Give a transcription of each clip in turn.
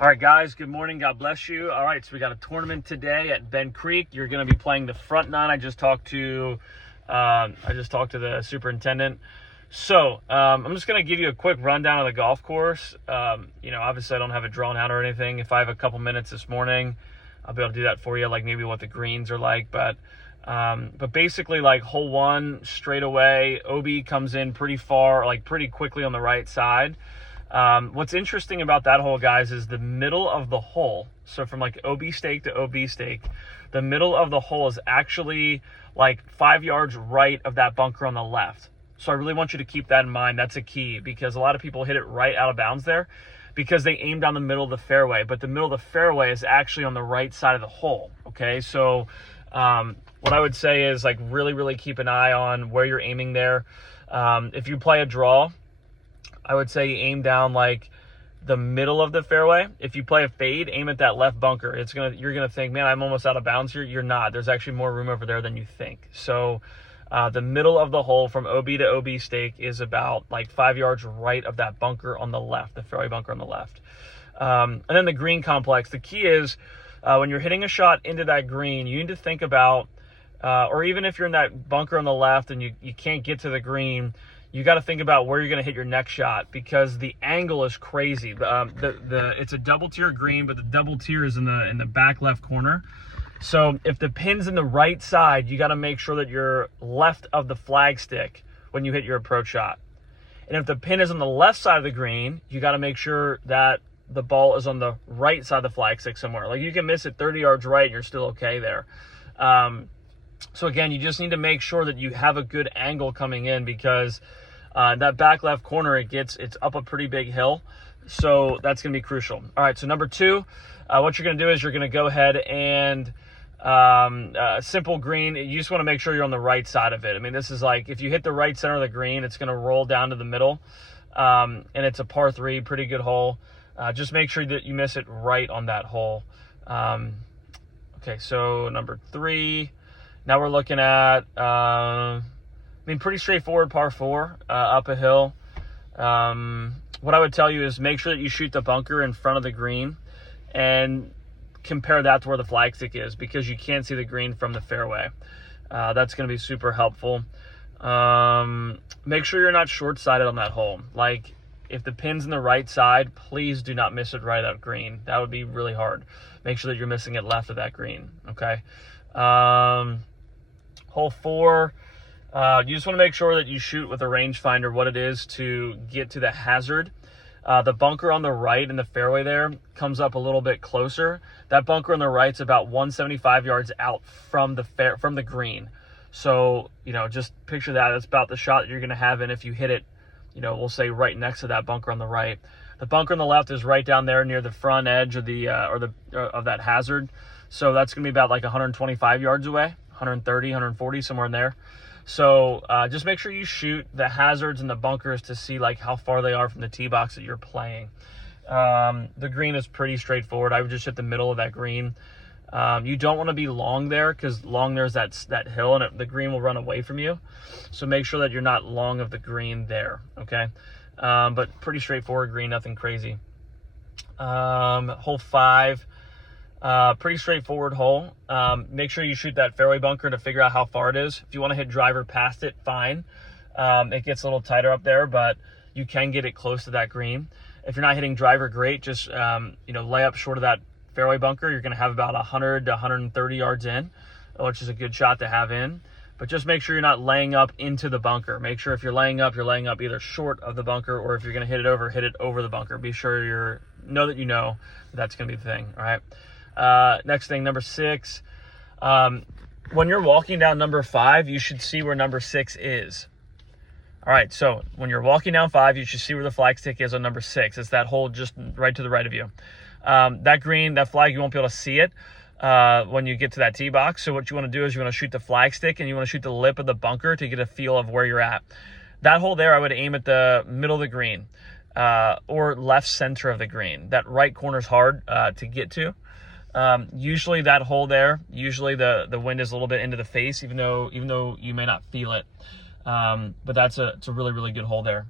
All right, guys, good morning. God bless you. All right, so we got a tournament today at Bend Creek. You're going to be playing the front nine. I just talked to the superintendent. So I'm just going to give you a quick rundown of the golf course. Obviously I don't have it drawn out or anything. If I have a couple minutes this morning, I'll be able to do that for you, like maybe what the greens are like. But basically, like hole one, straight away, OB comes in pretty far, like pretty quickly on the right side. What's interesting about that hole, guys, is the middle of the hole. So from like OB stake to OB stake, the middle of the hole is actually like 5 yards right of that bunker on the left. So I really want you to keep that in mind. That's a key, because a lot of people hit it right out of bounds there because they aim down the middle of the fairway, but the middle of the fairway is actually on the right side of the hole. Okay. So, what I would say is like really keep an eye on where you're aiming there. If you play a draw, I would say aim down like the middle of the fairway. If you play a fade, aim at that left bunker. You're gonna think, man, I'm almost out of bounds here. You're not. There's actually more room over there than you think. So the middle of the hole from OB to OB stake is about like 5 yards right of that bunker on the left, the fairway bunker on the left. And then the green complex. The key is when you're hitting a shot into that green, you need to think about, or even if you're in that bunker on the left and you can't get to the green, you got to think about where you're going to hit your next shot, because the angle is crazy. It's a double tier green, but the double tier is in the back left corner. So if the pin's in the right side, you got to make sure that you're left of the flag stick when you hit your approach shot. And if the pin is on the left side of the green, you got to make sure that the ball is on the right side of the flag stick somewhere. Like you can miss it 30 yards right and you're still okay there. So again, you just need to make sure that you have a good angle coming in, because that back left corner, it's up a pretty big hill. So that's going to be crucial. All right, so number two, what you're going to do is you're going to go ahead and simple green. You just want to make sure you're on the right side of it. I mean, this is like, if you hit the right center of the green, it's going to roll down to the middle. And it's a par 3, pretty good hole. Just make sure that you miss it right on that hole. Okay, so number 3. Now we're looking at, pretty straightforward par 4, up a hill. What I would tell you is make sure that you shoot the bunker in front of the green and compare that to where the flag stick is, because you can't see the green from the fairway. That's going to be super helpful. Make sure you're not short-sided on that hole. Like, if the pin's in the right side, please do not miss it right out green. That would be really hard. Make sure that you're missing it left of that green, okay? Hole 4, you just want to make sure that you shoot with a rangefinder what it is to get to the hazard. The bunker on the right in the fairway there comes up a little bit closer. That bunker on the right's about 175 yards out from the green. So, just picture that. That's about the shot that you're going to have in if you hit it, we'll say right next to that bunker on the right. The bunker on the left is right down there near the front edge of of that hazard. So that's going to be about like 125 yards away, 130, 140, somewhere in there. So just make sure you shoot the hazards and the bunkers to see like how far they are from the tee box that you're playing. The green is pretty straightforward. I would just hit the middle of that green. You don't want to be long there, because long there's that hill and the green will run away from you. So make sure that you're not long of the green there, okay? But pretty straightforward green, nothing crazy. Hole 5. Pretty straightforward hole. Make sure you shoot that fairway bunker to figure out how far it is. If you want to hit driver past it, fine. It gets a little tighter up there, but you can get it close to that green. If you're not hitting driver, great. Just, lay up short of that fairway bunker. You're going to have about 100 to 130 yards in, which is a good shot to have in. But just make sure you're not laying up into the bunker. Make sure if you're laying up either short of the bunker, or if you're going to hit it over the bunker. Be sure know that's going to be the thing. All right. Next thing, number 6. When you're walking down number 5, you should see where number 6 is. All right, so when you're walking down 5, you should see where the flag stick is on number 6. It's that hole just right to the right of you. That green, that flag, you won't be able to see it when you get to that tee box. So what you want to do is you want to shoot the flag stick and you want to shoot the lip of the bunker to get a feel of where you're at. That hole there, I would aim at the middle of the green or left center of the green. That right corner is hard to get to. Usually that hole there, the wind is a little bit into the face, even though you may not feel it. But it's a really, really good hole there.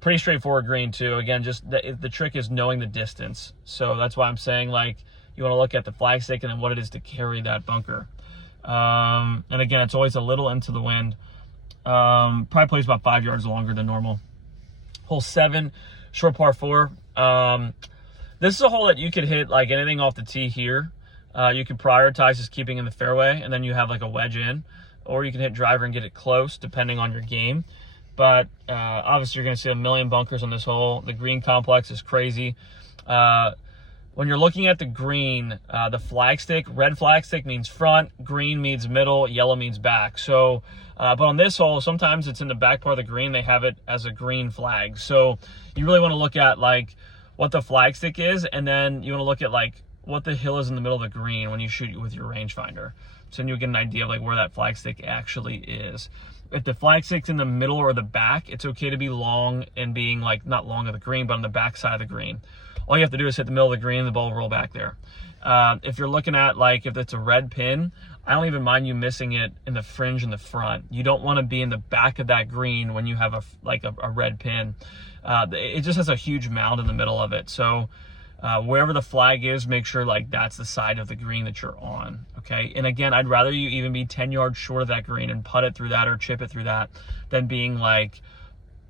Pretty straightforward green too. Again, just the trick is knowing the distance. So that's why I'm saying, like, you want to look at the flag stick and then what it is to carry that bunker. And again, it's always a little into the wind. Probably plays about 5 yards longer than normal. Hole 7, short par 4. This is a hole that you could hit like anything off the tee here. You can prioritize just keeping in the fairway, and then you have like a wedge in, or you can hit driver and get it close depending on your game. But obviously you're going to see a million bunkers on this hole. The green complex is crazy. When you're looking at the green, the flag stick, red flag stick means front, green means middle, yellow means back. So, but on this hole, sometimes it's in the back part of the green. They have it as a green flag. So you really want to look at like what the flag stick is, and then you want to look at like what the hill is in the middle of the green when you shoot with your rangefinder. So then you'll get an idea of like where that flag stick actually is. If the flag stick's in the middle or the back, it's okay to be long and being like not long of the green, but on the back side of the green. All you have to do is hit the middle of the green and the ball will roll back there. If you're looking at like if it's a red pin, I don't even mind you missing it in the fringe in the front. You don't want to be in the back of that green when you have a red pin. It just has a huge mound in the middle of it. So wherever the flag is, make sure like that's the side of the green that you're on. Okay. And again, I'd rather you even be 10 yards short of that green and putt it through that or chip it through that than being like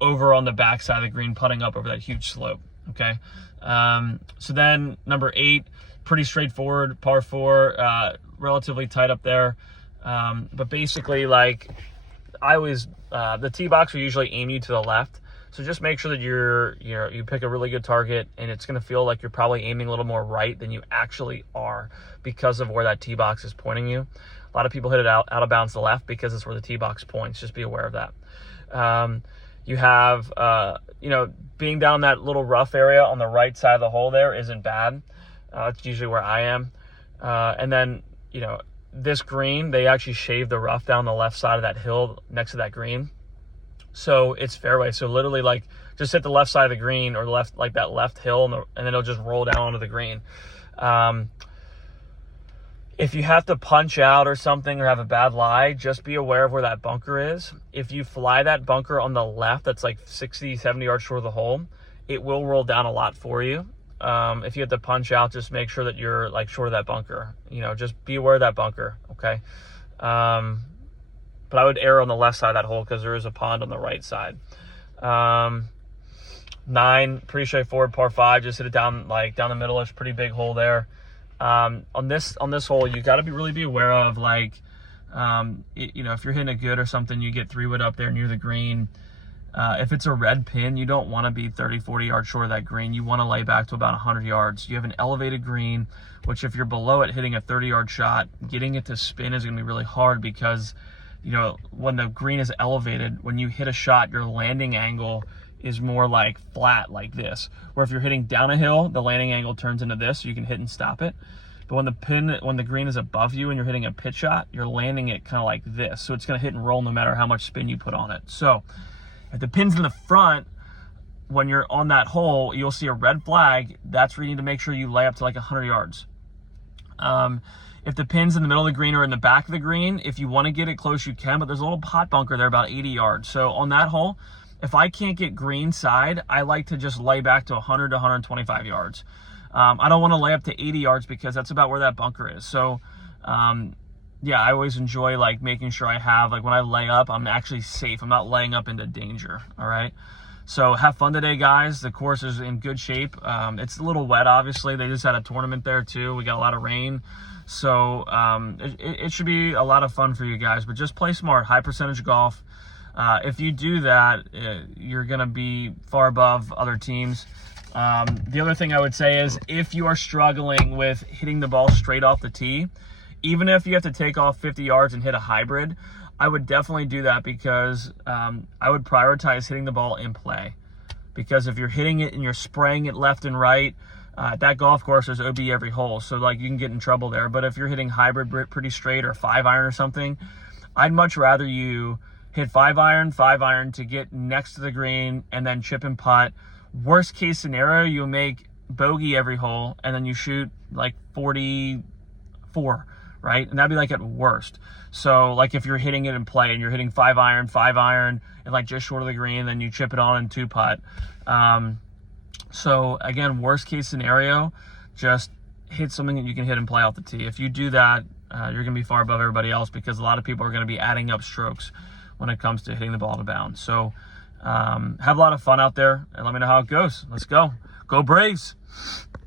over on the back side of the green, putting up over that huge slope. Okay. So then number 8, pretty straightforward, par 4, relatively tight up there. But basically, like I always, the tee box will usually aim you to the left. So just make sure that you pick a really good target, and it's going to feel like you're probably aiming a little more right than you actually are because of where that tee box is pointing you. A lot of people hit it out of bounds to the left because it's where the tee box points. Just be aware of that. You have, being down that little rough area on the right side of the hole there isn't bad. It's usually where I am. And then, this green, they actually shave the rough down the left side of that hill next to that green. So it's fairway. So literally like just hit the left side of the green or left, like that left hill, and then it'll just roll down onto the green. If you have to punch out or something or have a bad lie, just be aware of where that bunker is. If you fly that bunker on the left, that's like 60, 70 yards short of the hole, it will roll down a lot for you. If you have to punch out, just make sure that you're like short of that bunker. Just be aware of that bunker, okay? But I would err on the left side of that hole because there is a pond on the right side. 9, pretty straightforward, par 5. Just hit it down the middle. There's a pretty big hole there. On this hole, you got to really be aware of like, if you're hitting a good or something, you get 3-wood up there near the green. If it's a red pin, you don't want to be 30, 40 yards short of that green. You want to lay back to about 100 yards. You have an elevated green, which if you're below it hitting a 30-yard shot, getting it to spin is going to be really hard because, when the green is elevated, when you hit a shot, your landing angle is more like flat like this. Where if you're hitting down a hill, the landing angle turns into this, so you can hit and stop it. But when the green is above you and you're hitting a pitch shot, you're landing it kind of like this. So it's going to hit and roll no matter how much spin you put on it. So if the pin's in the front, when you're on that hole, you'll see a red flag. That's where you need to make sure you lay up to like 100 yards. If the pin's in the middle of the green or in the back of the green, if you want to get it close, you can, but there's a little pot bunker there about 80 yards. So on that hole, if I can't get green side, I like to just lay back to 100 to 125 yards. I don't want to lay up to 80 yards because that's about where that bunker is. So, I always enjoy like making sure I have, like when I lay up, I'm actually safe. I'm not laying up into danger. All right. So have fun today, guys. The course is in good shape. It's a little wet, obviously. They just had a tournament there too. We got a lot of rain. So it should be a lot of fun for you guys, but just play smart, high percentage golf. If you do that, you're going to be far above other teams. The other thing I would say is if you are struggling with hitting the ball straight off the tee, even if you have to take off 50 yards and hit a hybrid, I would definitely do that because I would prioritize hitting the ball in play. Because if you're hitting it and you're spraying it left and right, that golf course is OB every hole, so like you can get in trouble there. But if you're hitting hybrid pretty straight or 5-iron or something, I'd much rather you hit 5-iron to get next to the green and then chip and putt. Worst case scenario, you'll make bogey every hole and then you shoot like 44, right? And that'd be like at worst. So like if you're hitting it in play and you're hitting 5 iron, and like just short of the green, then you chip it on in 2-putt. So again, worst case scenario, just hit something that you can hit and play off the tee. If you do that, you're going to be far above everybody else, because a lot of people are going to be adding up strokes when it comes to hitting the ball to bounds. So have a lot of fun out there and let me know how it goes. Let's go. Go Braves.